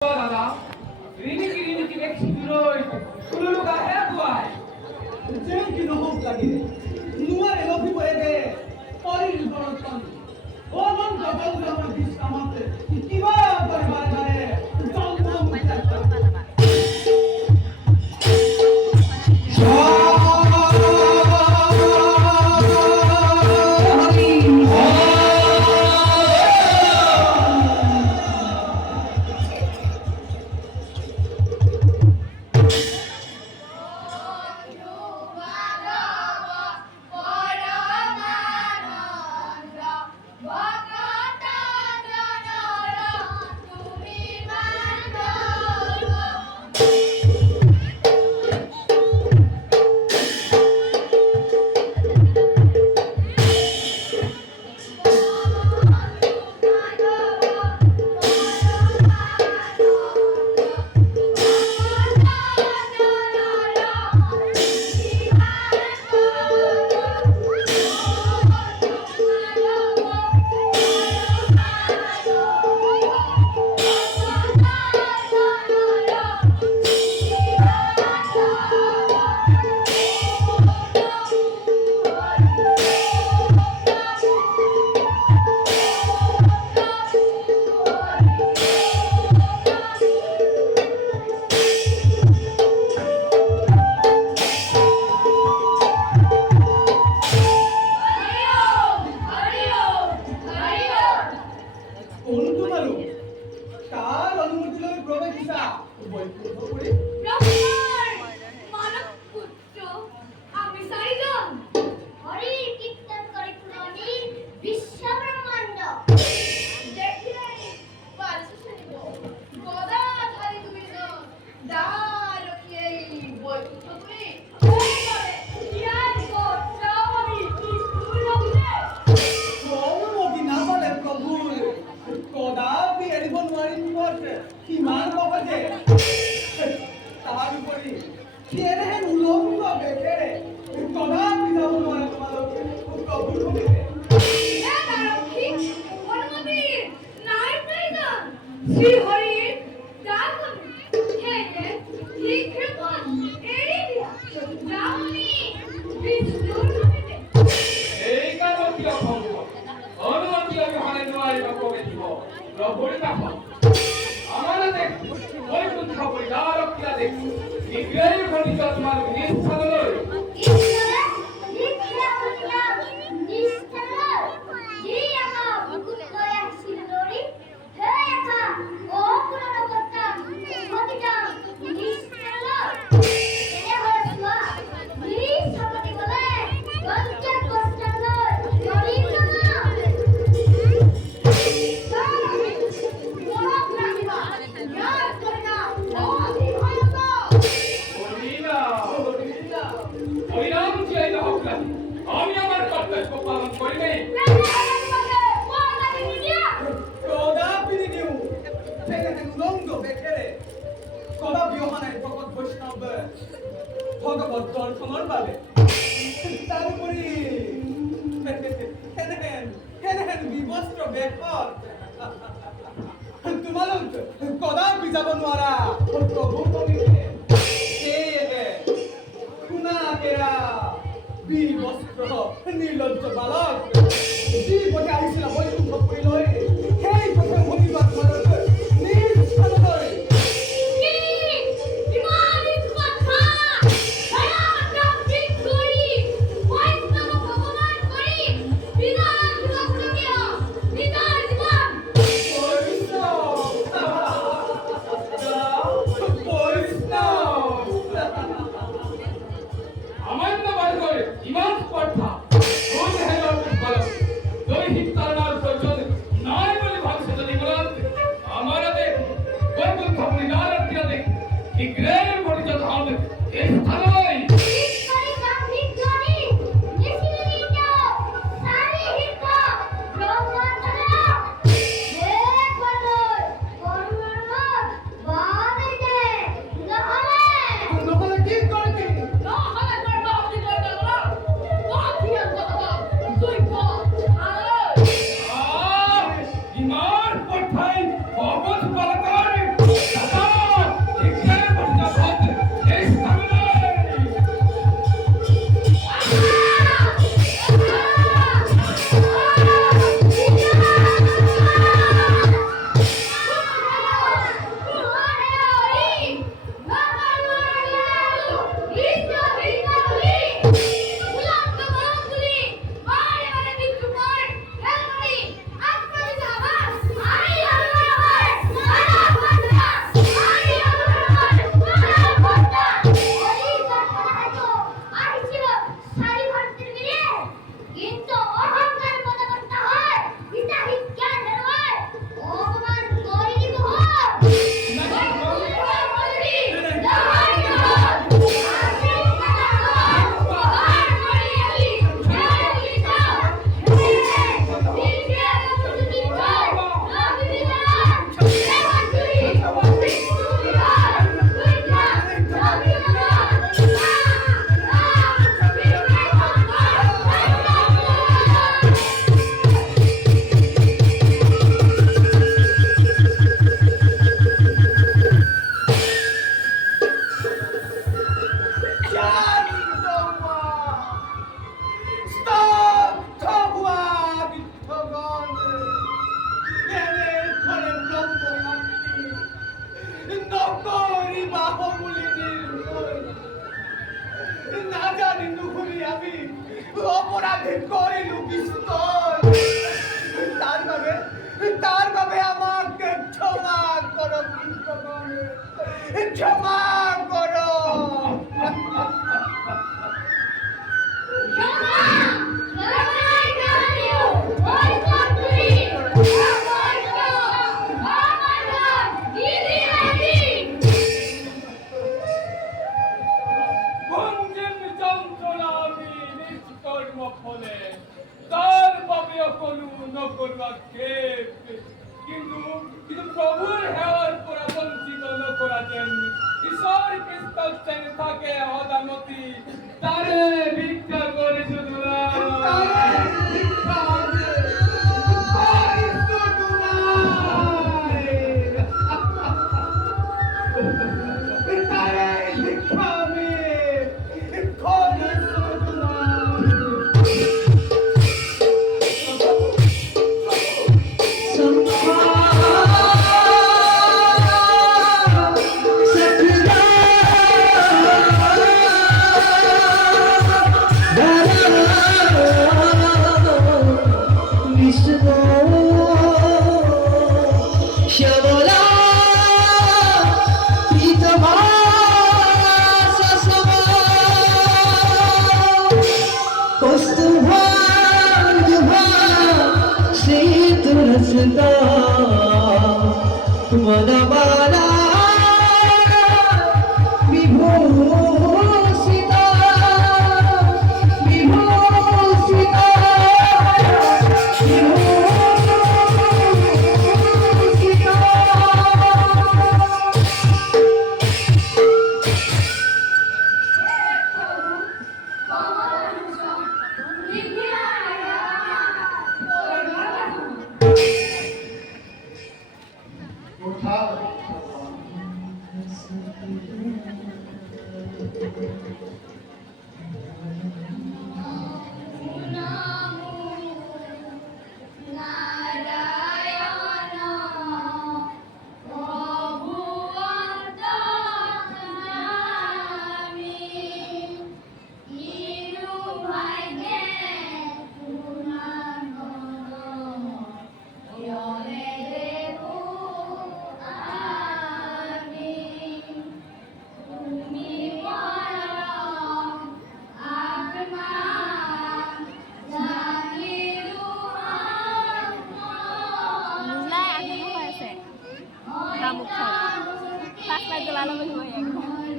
দাদা রিনিকি দেখছি বিরই কুলুলু গাহে দুয়াই যে কি নহক লাগে নুয়ারে লফি পড়ে পরিল বরতন ও মন কবল আমার দিস কামাতে কিবা পরিবার জানে জন্ম মুচাতা ভগবত দর্শনের বাবে তারপরে হেন বিবস্ত্র বেকর তোমালোক কদাপি যাব নোৱাৰা প্ৰভু কলিতে সেয়েহে শুনা কেৰা বিবস্ত্ৰ নিৰ্লজ্জ বালক যি পথে আহিছিলা বৈকুণ্ঠ পুৰীলৈ সেই পথে মৰিবা তোমালোক নিজ স্থানলৈ অকরি বাহুবলীর না জানি নুহুরি আমি অপরাধে করিলু বিস্তর তার ভাবে আমাকে ক্ষমা করো কৃষ্ণগণ ক্ষমা করো বঞ্চিত যন্ত্রণা আমি নিষ্কর্ম ফলে তার পাবে কোনো নকল আক্ষেপ কিন্তু প্রভুর হেওয়ার পরা বঞ্চিত ন করাতেন ঈশ্বর কৃষ্ণ থাকে অদামতি তারে ভিক্ষা করে শুধু না Manamala Vibhusita Vibhusita Kamu kan, pas lagi lalu gue ya.